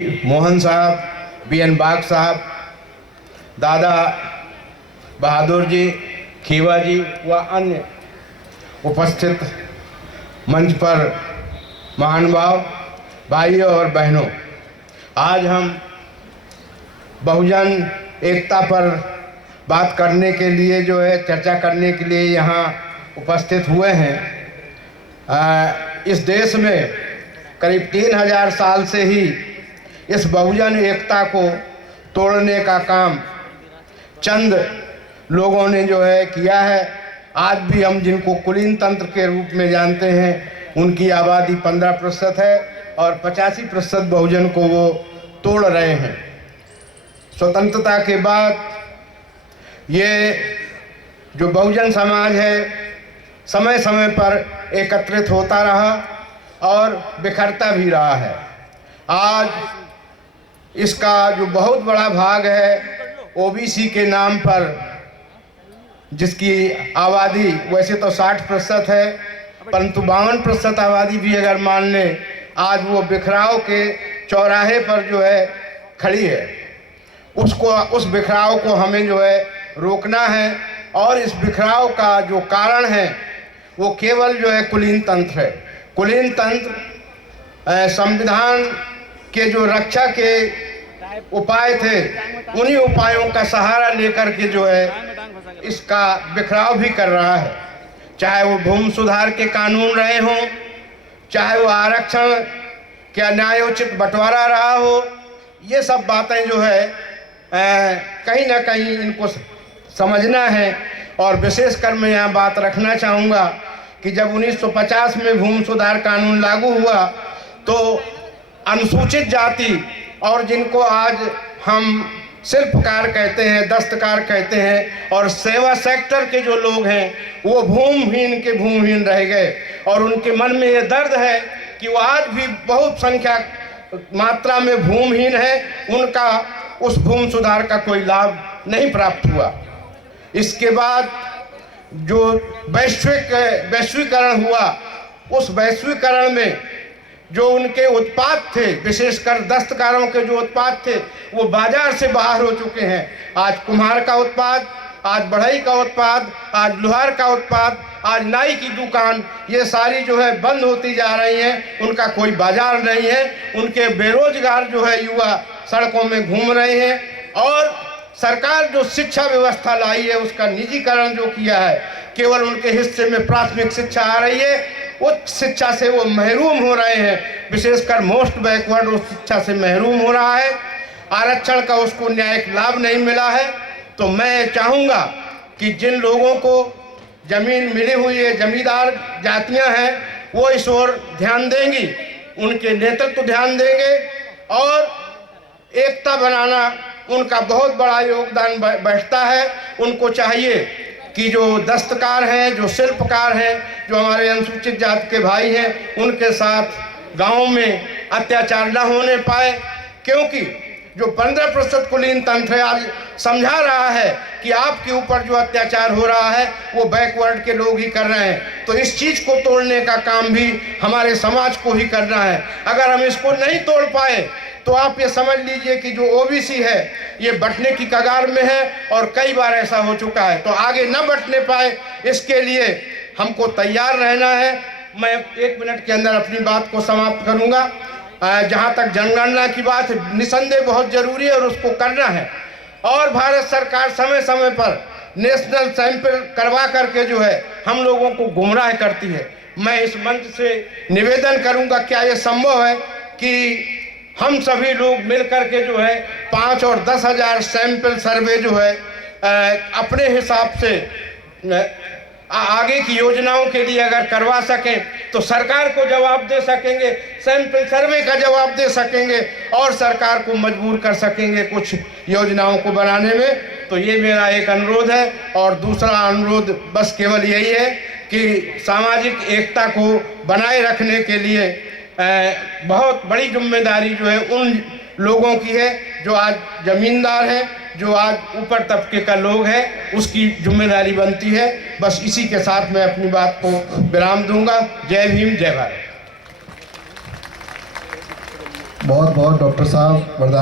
मोहन साहब, बीएन बाग साहब, दादा बहादुर जी, खीवा जी व अन्य उपस्थित मंच पर महानुभाव भाइयों और बहनों, आज हम बहुजन एकता पर बात करने के लिए चर्चा करने के लिए यहाँ उपस्थित हुए हैं। इस देश में करीब 3000 साल से ही इस बहुजन एकता को तोड़ने का काम चंद लोगों ने किया है। आज भी हम जिनको कुलीन तंत्र के रूप में जानते हैं, उनकी आबादी 15% है और 85% बहुजन को वो तोड़ रहे हैं। स्वतंत्रता के बाद ये जो बहुजन समाज है समय समय पर एकत्रित होता रहा और बिखरता भी रहा है। आज इसका जो बहुत बड़ा भाग है ओबीसी के नाम पर, जिसकी आबादी वैसे तो 60% है, परंतु 52% आबादी भी अगर मान लें, आज वो बिखराव के चौराहे पर खड़ी है। उस बिखराव को हमें रोकना है और इस बिखराव का जो कारण है वो केवल कुलीन तंत्र है। कुलीन तंत्र संविधान के जो रक्षा के उपाय थे, उन्हीं उपायों का सहारा लेकर के इसका बिखराव भी कर रहा है। चाहे वो भूमि सुधार के कानून रहे हों, चाहे वो आरक्षण क्या न्यायोचित बंटवारा रहा हो, ये सब बातें कहीं ना कहीं इनको समझना है। और विशेषकर मैं यहाँ बात रखना चाहूँगा कि जब 1950 में भूमि सुधार कानून लागू हुआ तो अनुसूचित जाति और जिनको आज हम शिल्पकार कहते हैं, दस्तकार कहते हैं, और सेवा सेक्टर के जो लोग हैं वो भूमिहीन के भूमिहीन रह गए। और उनके मन में ये दर्द है कि वो आज भी बहुत संख्या मात्रा में भूमिहीन है, उनका उस भूमि सुधार का कोई लाभ नहीं प्राप्त हुआ। इसके बाद जो वैश्वीकरण हुआ, उस वैश्वीकरण में जो उनके उत्पाद थे, विशेषकर दस्तकारों के जो उत्पाद थे, वो बाजार से बाहर हो चुके हैं। आज कुम्हार का उत्पाद, आज बढ़ई का उत्पाद, आज लोहार का उत्पाद, आज नाई की दुकान, ये सारी बंद होती जा रही हैं। उनका कोई बाजार नहीं है। उनके बेरोजगार युवा सड़कों में घूम रहे हैं। और सरकार जो शिक्षा व्यवस्था लाई है, उसका निजीकरण जो किया है, केवल उनके हिस्से में प्राथमिक शिक्षा आ रही है, उच्च शिक्षा से वो महरूम हो रहे हैं। विशेषकर मोस्ट बैकवर्ड उस शिक्षा से महरूम हो रहा है। आरक्षण का उसको न्यायिक लाभ नहीं मिला है। तो मैं चाहूँगा कि जिन लोगों को जमीन मिली हुई है, जमींदार जातियाँ हैं, वो इस ओर ध्यान देंगी, उनके नेतृत्व ध्यान देंगे और एकता बनाना उनका बहुत बड़ा योगदान बैठता है। उनको चाहिए कि जो दस्तकार हैं, जो शिल्पकार हैं, जो हमारे अनुसूचित जाति के भाई हैं, उनके साथ गांव में अत्याचार न होने पाए, क्योंकि जो 15% कुलीन तंत्र है आज समझा रहा है कि आपके ऊपर जो अत्याचार हो रहा है वो बैकवर्ड के लोग ही कर रहे हैं। तो इस चीज़ को तोड़ने का काम भी हमारे समाज को ही करना है। अगर हम इसको नहीं तोड़ पाए तो आप ये समझ लीजिए कि जो ओबीसी है ये बंटने की कगार में है और कई बार ऐसा हो चुका है। तो आगे न बंटने पाए, इसके लिए हमको तैयार रहना है। मैं 1 मिनट के अंदर अपनी बात को समाप्त करूंगा। जहां तक जनगणना की बात है, निसंदेह बहुत जरूरी है और उसको करना है। और भारत सरकार समय समय पर नेशनल सैंपल करवा करके हम लोगों को गुमराह करती है। मैं इस मंच से निवेदन करूंगा, क्या ये संभव है कि हम सभी लोग मिल करके 5 और 10,000 सैंपल सर्वे अपने हिसाब से आगे की योजनाओं के लिए अगर करवा सकें तो सरकार को जवाब दे सकेंगे, सैंपल सर्वे का जवाब दे सकेंगे और सरकार को मजबूर कर सकेंगे कुछ योजनाओं को बनाने में। तो ये मेरा एक अनुरोध है। और दूसरा अनुरोध बस केवल यही है कि सामाजिक एकता को बनाए रखने के लिए बहुत बड़ी जिम्मेदारी उन लोगों की है जो आज जमींदार हैं, जो आज ऊपर तबके का लोग है, उसकी जिम्मेदारी बनती है। बस इसी के साथ मैं अपनी बात को विराम दूंगा। जय भीम, जय भारत। बहुत बहुत डॉक्टर साहब वरदान